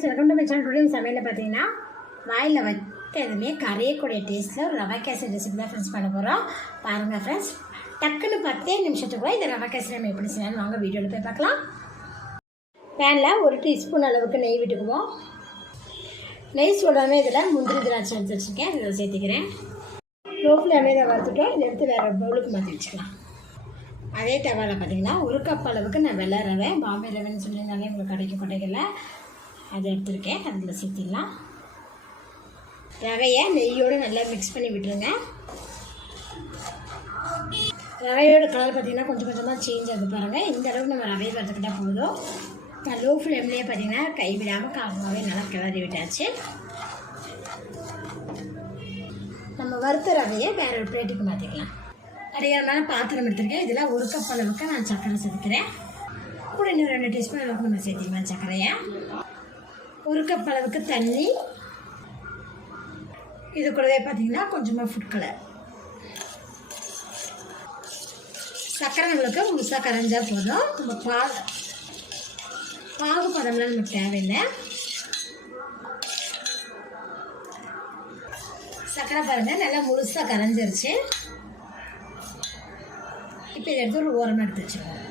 Friends welcome to my channel today சமையலில் பார்த்தீங்கன்னா வாயில் வைத்ததுமே கரையக்கூடிய டேஸ்ட்டில் ஒரு ரவா கேசரி ரெசிபி தான் ஃப்ரெண்ட்ஸ் பண்ண போகிறோம் பாருங்கள் ஃப்ரெண்ட்ஸ் டக்குன்னு பத்தே நிமிஷத்துக்குள்ள இந்த ரவா கேசரி நம்ம எப்படி செய்யலாம் வாங்க வீடியோவில் போய் பார்க்கலாம். பேனில் ஒரு டீஸ்பூன் அளவுக்கு நெய் விட்டுக்குவோம். நெய் சூடாமே இதில் முந்திரி திராட்சை எடுத்து வச்சுருக்கேன். இதில் சேர்த்துக்கிறேன். லோ ஃப்ளேமே இதை வறுத்துட்டோம் இதை எடுத்து வேறு பவுலுக்கு மாற்றி வச்சுக்கலாம். அதே தவாவில் பார்த்தீங்கன்னா ஒரு கப் அளவுக்கு நான் வெள்ளை ரவை பாம்பே ரவைன்னு சொல்லியிருந்தாலே உங்களுக்கு கிடைக்கும் கடைகளில். அதை எடுத்திருக்கேன். அதில் சேர்த்திடலாம் ரவையை நெய்யோடு நல்லா மிக்ஸ் பண்ணி விட்டுருங்க. ரவையோட கலர் பார்த்தீங்கன்னா கொஞ்சம் கொஞ்சமாக சேஞ்ச் ஆகுது பாருங்கள் இந்த அளவுக்கு நம்ம ரவையை வறுத்துக்கிட்டால் போதும். நான் லோ ஃப்ளேம்லேயே பார்த்தீங்கன்னா கை விடாமல் காலமாகவே நல்லா கிளறி விட்டாச்சு. நம்ம வறுத்த ரவையை வேற ஒரு பிளேட்டுக்கு மாற்றிக்கலாம் அடிக்கிறமான பாத்திரம் எடுத்துருக்கேன். இதில் ஒரு கப் அளவுக்கு நான் சர்க்கரை சேர்த்துக்கிறேன். கூட இன்னும் ரெண்டு டீஸ்பூன் அளவுக்கு நம்ம சேர்த்திக்கலாம் சர்க்கரையை. ஒரு கப் அளவுக்கு தண்ணி. இது கூடவே பார்த்தீங்கன்னா கொஞ்சமாக ஃபுட் கலர் சர்க்கரை நம்மளுக்கு முழுசாக கரைஞ்சால் போதும். நம்ம பால் பாகு பதம்லாம் நமக்கு தேவையில்லை. சக்கரை பாருங்கள் நல்லா முழுசாக கரைஞ்சிருச்சு. இப்போ இதை எடுத்து ஒரு ஓரமாக எடுத்து வச்சுருவோம்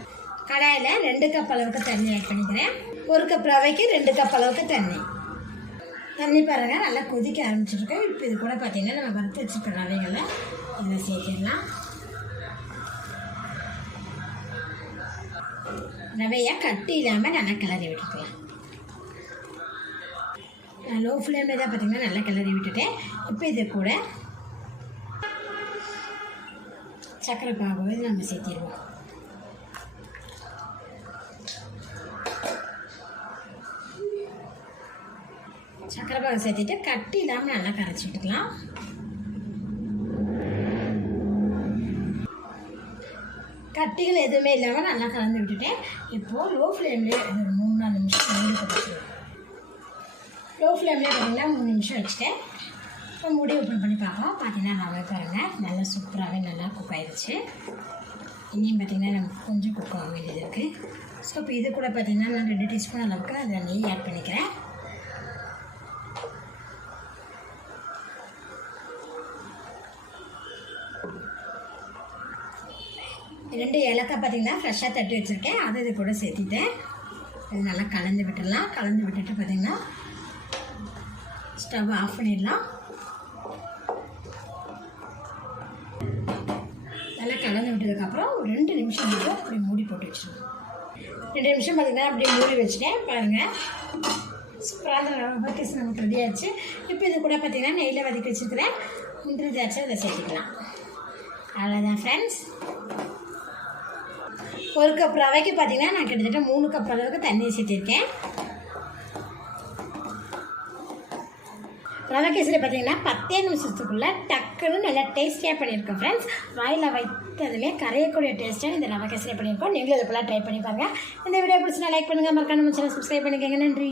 கடாயில் ரெண்டு கப் அளவுக்கு தண்ணி ஆட் பண்ணிக்கிறேன். ஒரு கப் ரவைக்கு ரெண்டு கப் அளவுக்கு தண்ணி. தண்ணி பாருங்கள் நல்லா கொதிக்க ஆரம்பிச்சிருக்கோம் இப்போ இது கூட பார்த்தீங்கன்னா நம்ம வறுத்து வச்சுருக்க ரவைகளை இதை சேர்த்துடலாம். ரவையை கட்டி இல்லாமல் நல்லா கிளறி விட்டுக்கலாம். லோ ஃப்ளேமில் தான் பார்த்தீங்கன்னா நல்லா கிளறி விட்டுட்டேன். இப்போ இது கூட சக்கரை பாகு நம்ம சேர்த்திடுவோம் சக்கரை பாகு சேர்த்திட்டு கட்டி இல்லாமல் நல்லா கரைச்சி விட்டுக்கலாம் கட்டிகள் எதுவுமே இல்லாமல் நல்லா கலந்து விட்டுட்டேன். இப்போது லோ ஃப்ளேம்லேயே ஒரு மூணு நாலு நிமிஷம் மூடி கொடுத்துருவேன் லோ ஃப்ளேம்லேயே பார்த்தீங்கன்னா மூணு நிமிஷம் வச்சுட்டேன். இப்போ மூடி ஓப்பன் பண்ணி பார்க்கலாம். பார்த்தீங்கன்னா ரவை பாருங்கள் நல்லா சூப்பராகவே நல்லா குக் ஆயிடுச்சு இனியும் பார்த்தீங்கன்னா நமக்கு கொஞ்சம் குக் ஆக வேண்டியது இருக்குது ஸோ இப்போ இது கூட பார்த்தீங்கன்னா நான் ரெண்டு டீஸ்பூன் அளவுக்கு அதில் நெய் ஆட் பண்ணிக்கிறேன். ரெண்டு ஏலக்காய் பார்த்தீங்கன்னா ஃப்ரெஷ்ஷாக தட்டி வச்சுருக்கேன். அதை இது கூட சேர்த்திட்டேன். இது நல்லா கலந்து விட்டுடலாம். கலந்து விட்டுட்டு பார்த்தீங்கன்னா ஸ்டவ் ஆஃப் பண்ணிடலாம். நல்லா கலந்து விட்டதுக்கப்புறம் ஒரு ரெண்டு நிமிஷம் மட்டும் அப்படி மூடி போட்டு வச்சுருவோம் ரெண்டு நிமிஷம் பார்த்தீங்கன்னா அப்படியே மூடி வச்சுட்டேன். பாருங்கள் சூப்பரான பக்கஸ் நமக்கு ரெடியாச்சு இப்போ இது கூட பார்த்தீங்கன்னா நெய்யில் வதக்கி வச்சுருக்கிறேன். முந்திரி திராட்சை அதை சேர்த்துக்கலாம். அவ்வளோதான் ஃப்ரெண்ட்ஸ் ஒரு கப் ரவைக்கு பார்த்தீங்கன்னா நான் கிட்டத்தட்ட மூணு கப் அளவுக்கு தண்ணி சேர்த்திருக்கேன் ரவை கேசரி பார்த்தீங்கன்னா பத்தே நிமிஷத்துக்குள்ளே டக்குன்னு நல்லா டேஸ்டியாக பண்ணியிருக்கோம் ஃப்ரெண்ட்ஸ் வாயில் வைத்ததுமே கரையக்கூடிய டேஸ்ட்டாக இந்த ரவை கேசரி பண்ணியிருக்கோம். நீங்களும் இது போல் ட்ரை பண்ணி பாருங்கள் இந்த வீடியோ பிடிச்சினா லைக் பண்ணுங்கள் மறக்காம சேனல் சப்ஸ்கிரைப் பண்ணிக்கோங்க. நன்றி.